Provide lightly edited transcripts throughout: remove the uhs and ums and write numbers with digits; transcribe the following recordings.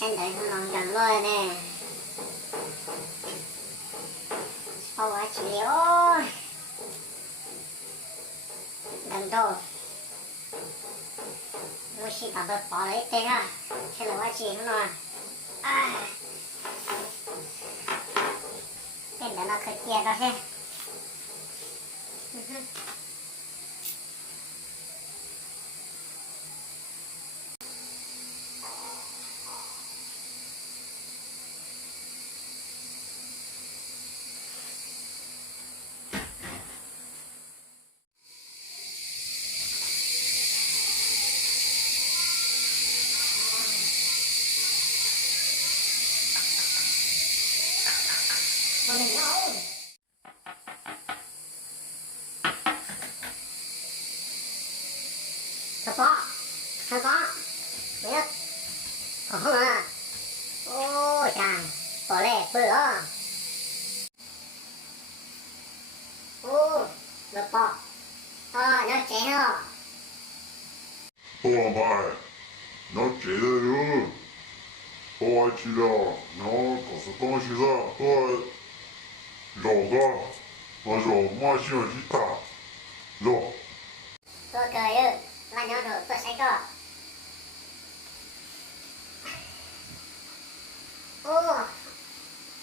Sen đợi không lòng chẳng rồi nè. Sao quá chị ơi. Đừng đâu. Mua xí bà bật bỏ lấy tên á. Thế là quá chị không rồi. Tên đó nó khởi kia đó thế. Thật có biết không à. Ôi chàng bỏ lẻ bữa được bỏ nó chế hả mày nó chế rồi tôi chỉ là nó có sự东西的tôi rõ的我rõ mà chỉ là chỉ ta rõ tôi cười ư là nhỏ đồ tôi sẽ có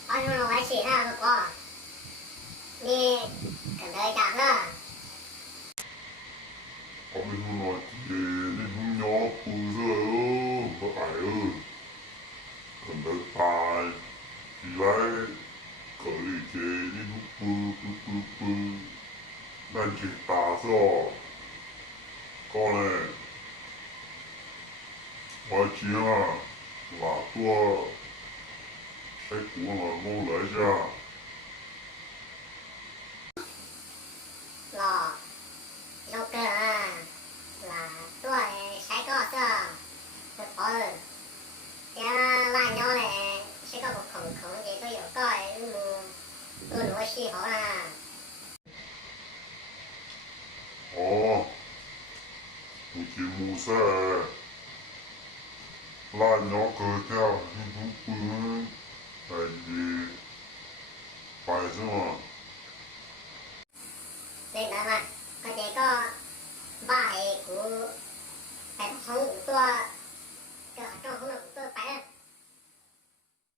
anh nó nói chị ha được có đi cần thời cảm đó mình không nói gì nên không nhỏ bự rồi có ai ơi cần đợi tài thì lại có lý chế đi lúc bự nên chỉ ta sao con này nói chị à là tôi sẽ cũng là ngô lấy ra lò dâu cơ à là tôi sẽ có sao được bỏ rồi ya là nhỏ này sẽ có một khổng khổng gì có hiểu coi tôi nói xì họ à một chỉ mua xe là nhỏ cơ theo